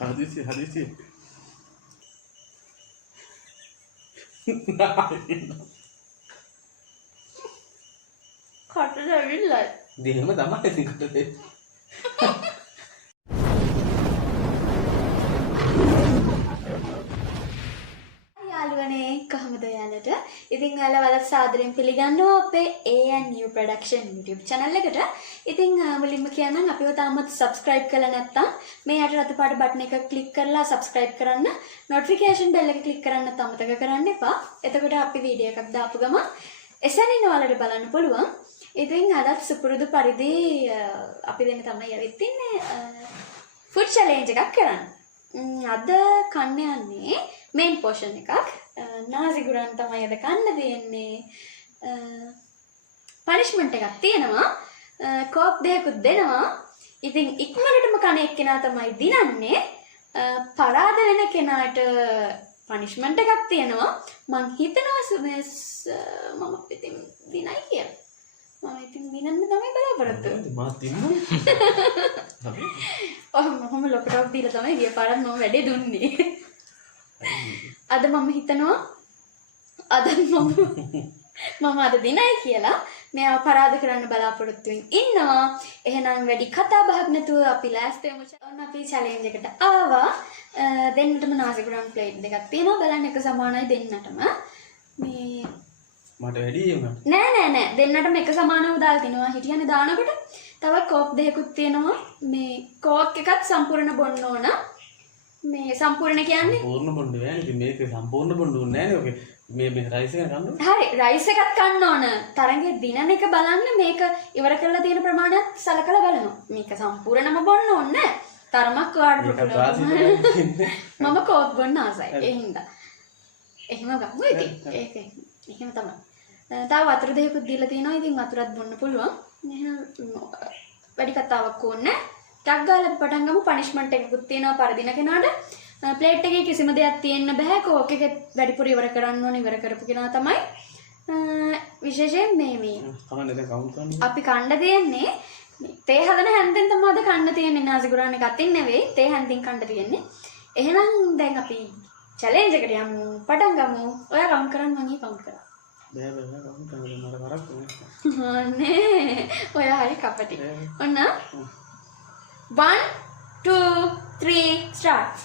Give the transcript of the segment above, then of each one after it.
Hadisi. කට දැවිල්ලයි. දෙහෙම තමයි ඉතින් කට දෙන්නේ. යාළුවනේ කොහමද ඔයාලට? ඉතින් ඔයාලා වලත් සාදරයෙන් පිළිගන්නවා අපේ A&U Production YouTube channel එකට. ඉතින් මුලින්ම කියන්නම් අපිව තාමත් subscribe කරලා නැත්නම් මේ යට රතු පාට බටන් එක click කරලා subscribe කරන්න. notification bell එක click කරන්නත් අමතක කරන්න එපා. එතකොට අපි වීඩියෝ එකක් දාපු ගමන් එසැනින් ඔයාලට බලන්න පුළුවන්. ඉතින් අදත් සුපුරුදු පරිදි අපි දෙන්න තමයි ඇවිත් ඉන්නේ food challenge එකක් කරන්න. අද කන්න යන්නේ main portion එකක්. nasi goreng තමයි අද කන්න දෙන්නේ. punishment එකක් තියෙනවා. කෝප් දෙකකුත් දෙනවා. ඉතින් ඉක්මනටම කන එක්කෙනා තමයි දිනන්නේ. පරාද වෙන කෙනාට punishment එකක් තියෙනවා. මං හිතනවා මම ඉතින් දිනයි කියලා. මම ඉතින් දිනන්න තමයි බලාපොරොත්තු වෙන්නේ. මාත් දිනනවා. මම ලොකටක් දීලා තමයි ගිය පාරත් මම වැඩේ දුන්නේ. අද මම හිතනවා අද මම අද දිනයි කියලා මෙයා අපරාධ කරන්න බලාපොරොත්තු ඉන්නවා. එහෙනම් වැඩි කතා බහක් නැතුව අපි ලෑස්ති වෙමු. ඔන්න අපි challenge එකට ආවා. දෙන්නටම nasi goreng plate දෙකක් තියෙනවා. බලන්න එක සමානයි දෙන්නටම. මේ මට වැඩි එනවා. නෑ දෙන්නටම එක සමානව දාලා තිනවා. හිටියනේ දානකොට තව කෝප් දෙකකුත් තියෙනවා. මේ කෝක් එකත් සම්පූර්ණ බොන්න ඕන. මේ සම්පූර්ණ කියන්නේ පූර්ණ බොන්න බෑ. ඉතින් මේක සම්පූර්ණ බොන්න ඕනේ නෑනේ. ඔකේ මේ රයිස් එක ගන්න. හරි රයිස් එකත් කන්න ඕන. තරංගේ දිනන එක බලන්න මේක ඉවර කරලා තියෙන ප්‍රමාණයත් සලකලා බලනවා. මේක සම්පූර්ණම බොන්න ඕනේ නෑ. තරමක් වාඩි මම කෝප් බොන්න ආසයි. ඒ හින්දා. එහෙම ගමු ඉතින්. ඒක එහෙම තමයි. තව වතුර දෙකකුත් දීලා තියෙනවා. ඉතින් වතුරත් බොන්න පුළුවන්. එහෙනම් වැඩි කතාවක් ඕනේ. ටක් ගාලා පටන් ගමු. punishment එකකුත් තියෙනවා පරදින කෙනාට. ප්ලේට් එකේ කිසිම දෙයක් තියෙන්න බෑ. කෝක් එකේ වැඩිපුර ඉවර කරන්න ඕනේ. ඉවර කරපු කෙනා තමයි විශේෂයෙන් මේ කවන්න දැන් කවුන්ට් කරන්න. අපි කන්න දෙන්නේ තේ හදන හැන්දෙන් තමයි අද කන්න තියෙන්නේ. nasi goreng එක අතින් නෙවෙයි. තේ හැන්දෙන් කන්න තියෙන්නේ. එහෙනම් දැන් අපි challenge එකට යමු. පටන් ගමු. ඔයා කවුන්ට් කරන්න මම කවුන්ට් කරා. බෑ කවුන්ට් කරන්න මට වරක් නේ. ඔයා හරි කපටි. ඔන්න 1 2 3 start.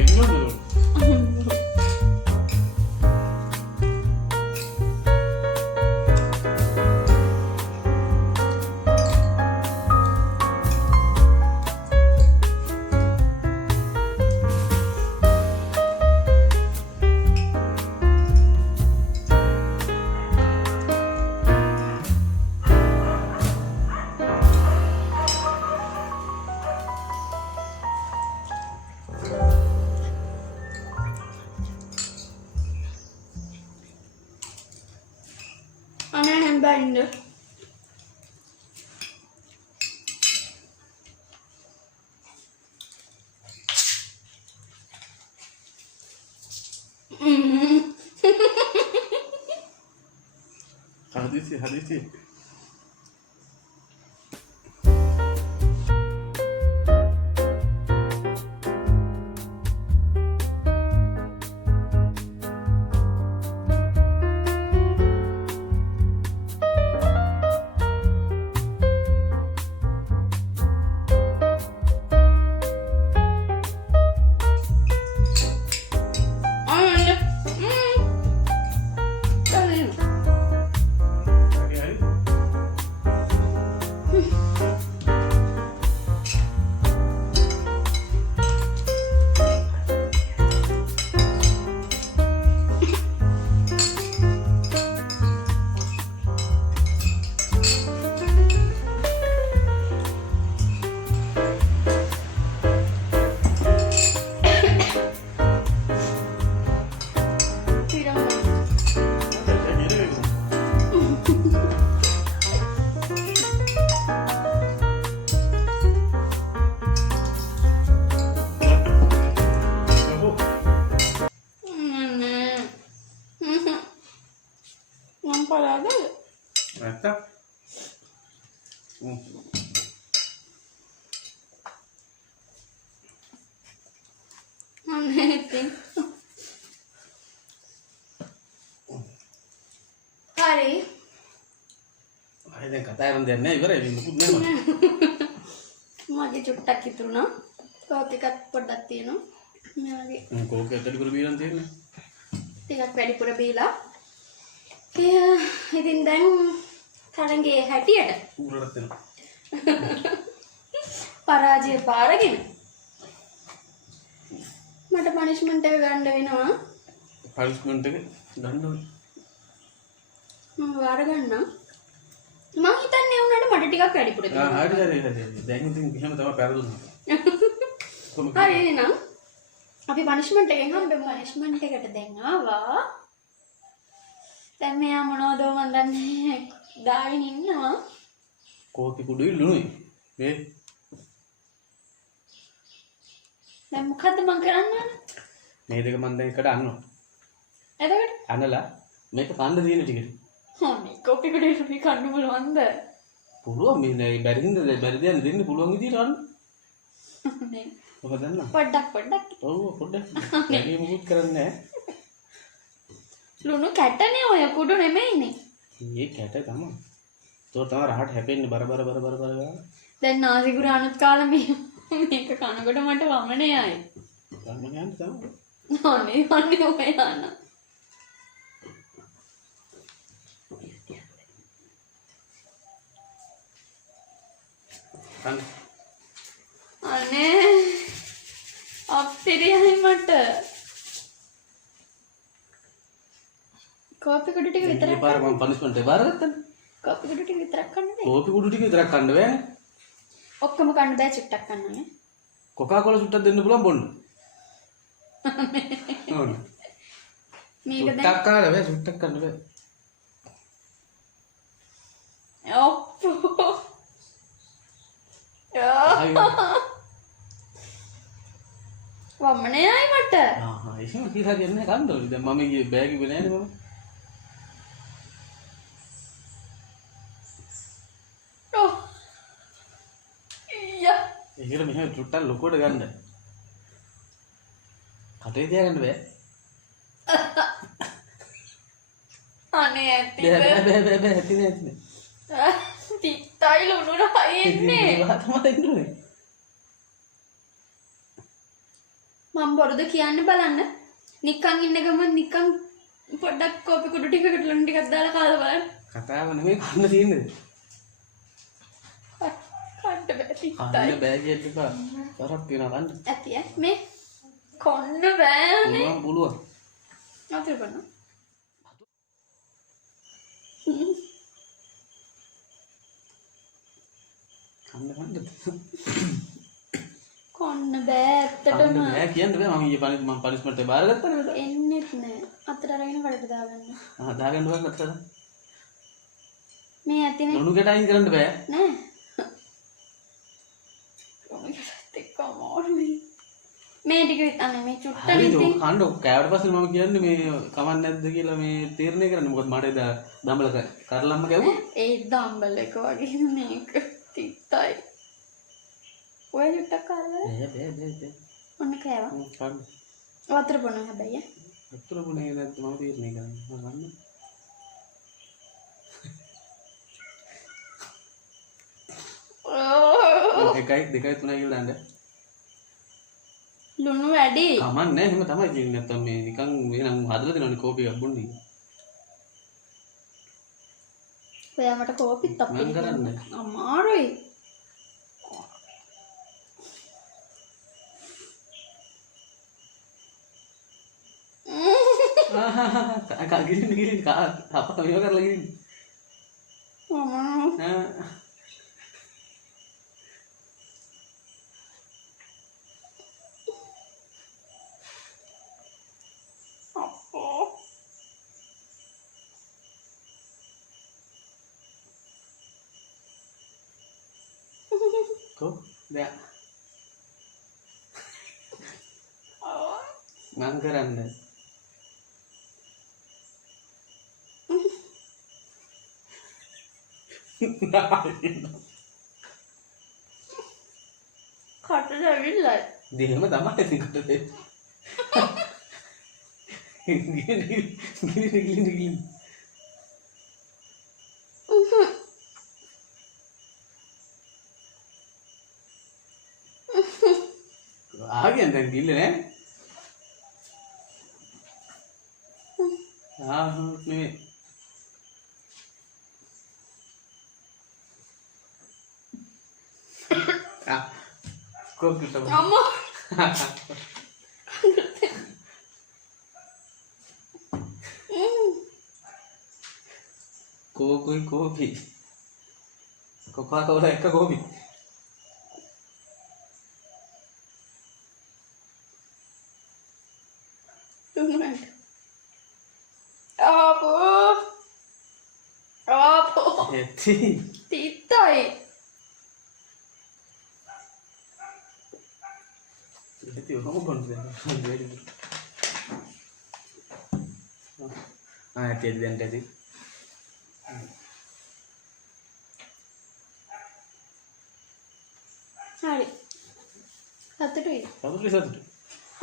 ඉන්නවද? Anak hamba ini. Hadisi. Mantap. Hari. Ada kata yang dia nih, ibarat ini mukut nih. Magi cuttak itu na. Kau tikat pedati no. Magi. Kau kayak tadi berbilang sih nih. Tikat pedi pura bila. Ya, itu dan තරංගේ හැටියට උරලත් වෙනවා. පරාජය පාරගෙන මට punishment එක ගන්න වෙනවා. Punishment එක ගන්න ඕනේ. මම වාර ගන්නම්. මම හිතන්නේ උනාට මට ටිකක් වැඩිපුර දෙන්න. හරි. දැන් ඉතින් එහෙම තමයි පෙරදුනා. හරි එහෙනම් අපි පනිෂ්මන්ට් එකෙන් හම්බෙමු. පනිෂ්මන්ට් එකට දැන් ආවා. දැන් මෙයා මොනවද මන් දන්නේ දාගෙන ඉන්නවා. කෝපි කුඩු ඉල්ලුනේ. මේ දැන් මොකද්ද මං කරන්න ඕන? මේ දෙක මන් දැන් එකට අන්නවා. එතකොට අනලා මේක කන්න තියෙන ටිකට. මේ කෝපි කුඩු ඉල්ලුනේ කන්න බලවන්ද? පුළුවන් මේ බැරි දෙයක් දෙන්න පුළුවන් විදියට අන්න. නේ. ඔබ දන්නා. පොඩ්ඩක්. ඔව් පොඩ්ඩක්. වැඩි මොකුත් කරන්නේ නැහැ. ලුණු කැටනේ ඔය කුඩු නෙමෙයිනේ. මේ කැට තමයි. තෝ තමයි රහට හැපෙන්නේ බර. දැන් නාසි ගුරානුත් කාලා මේක කනකොට මට වමනේ ආයි. වමනේ යන්න තමයි. අනේ ඔය යන. අනේ අප්පිරියයි මට. කෝපි කුඩු ටික විතරක්. මේ පාර මම පනිෂ්මන්ට් එක බාරගත්තනේ. කෝපි කුඩු ටික විතරක් කන්න බෑ. කෝපි කුඩු ටික විතරක් කන්න බෑනේ. ඔක්කොම කන්න බෑ චුට්ටක් කන්නනේ. කොකා කොලා සුට්ටක් දෙන්න පුළුවන් බොන්න. ඕන. මේක දැන් සුට්ටක් කාලා බෑ සුට්ටක් කන්න බෑ. ඔප්පෝ. වමනේ ආයි මට. එහෙම කියලා කියන්නේ කන්න ඕනේ. දැන් මම ගියේ බෑග් එක නෑනේ මම. ඒකට මෙහෙම චුට්ටක් ලොකුවට ගන්න. කටේ තියාගන්න බෑ. අනේ ඇත්ති. බෑ ඇති නෑ. තිත්තයි ලුණු රහයි එන්නේ. ඒවා තමයි ඉන්නේ. මම මම බොරුද කියන්න බලන්න. නිකන් ඉන්න ගමන් නිකන් පොඩ්ඩක් කෝපි කුඩු ටිකකට ලුණු ටිකක් දාලා කාලා බලන්න. කතාව නෙමෙයි කන්න තියෙන්නේ. කන්න බෑ තිත්තයි. කන්න බෑ කියන්න එපා. තරක් වෙනවා කන්න. ඇති මේ කොන්න බෑනේ. මම පුළුවන්. අතර බලන්න. කන්න කොන්න බෑ ඇත්තටම. බෑ කියන්න බෑ මම ඊයේ මම පනිෂ්මන්ට් එක බාරගත්තා නේද? එන්නෙත් නෑ. අතට අරගෙන කඩට දාගන්න. දාගන්න බෑ අතට. මේ ඇතිනේ. ලුණු ගැට අයින් කරන්න බෑ. නෑ. ලුණු ගැටත් එක්ක අමාරුයි. මේ ටික විතරනේ මේ චුට්ටනේ ඉතින්. කන්න කෑවට පස්සේ මම කියන්නේ මේ කමක් නැද්ද කියලා මේ තීරණය කරන්න. මොකද මට එදා දඹල කරලම්ම ගැව්වා. ඒ දම්බල් එක වගේ මේක තිත්තයි. ඔය චුට්ටක් කාලා බෑ. ඔන්න කෑවා. කන්න. වතුර බොනවා හැබැයි. වතුර බොන්නේ නැද්ද මම තීරණය කරන්නේ. මම ගන්න. එකයි දෙකයි තුනයි කියලා දාන්න. ලුණු වැඩි. කමක් නැහැ එහෙම තමයි කියන්නේ නැත්තම් මේ නිකන් වෙනම හදලා දෙනවනේ කෝපි එකක් බොන්නේ. ඔයා මට කෝපිත් අප්පේ මම කරන්නේ. අමාරුයි. ගිරින් අපට මේව කරලා ගිරින්. Kok? Enggak. Manggaran deh. Kata saya dia mah tamat sih kata dia. Gini. आगे अंदर गिल रहे हैं हाँ उसमें को कितना अम्मा को भी कोका एक को भी Titai. Itu kamu bantu ya. Jadi tadi. Hari. Satu dulu. Satu.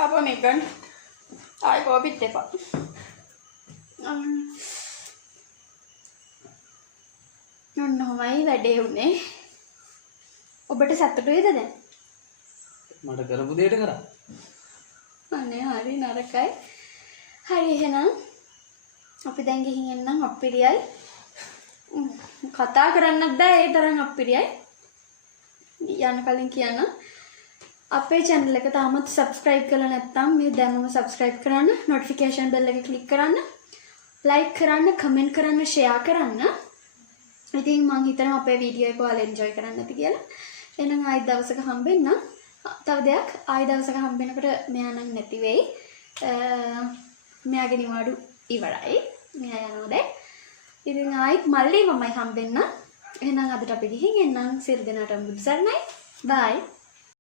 Apa megan? Ay kopi teh pak. නොනොමයි වැඩේ උනේ. ඔබට සතුටුයිද දැන්? මට කරපු දෙයට කරා. අනේ හරි නරකයි. හරි එහෙනම් අපි දැන් ගිහින් එන්නම් අප්පිරියයි. කතා කරන්නත් බෑ ඒ තරම් අප්පිරියයි. යන්න කලින් කියන්න අපේ channel එක තාමත් subscribe කරලා නැත්නම් මේ දැන්ම subscribe කරන්න, notification bell එක click කරන්න, like කරන්න, comment කරන්න, share කරන්න. ඉතින් මං හිතනවා අපේ වීඩියෝ එක ඔයාලා එන්ජොයි කරන්න ඇති කියලා. එහෙනම් ආයෙත් දවසක හම්බෙන්න. තව දෙයක් ආයෙ දවසක හම්බෙනකොට මෙයා නම් නැති වෙයි. මෙයාගේ නිවාඩු ඉවරයි. මෙයා යනවා දැන්. ඉතින් ආයෙත් මල්ලි මමයි හම්බෙන්න. එහෙනම් අදට අපි ගිහින් එන්නම්. සියලු දෙනාටම බුදු සරණයි. බයි.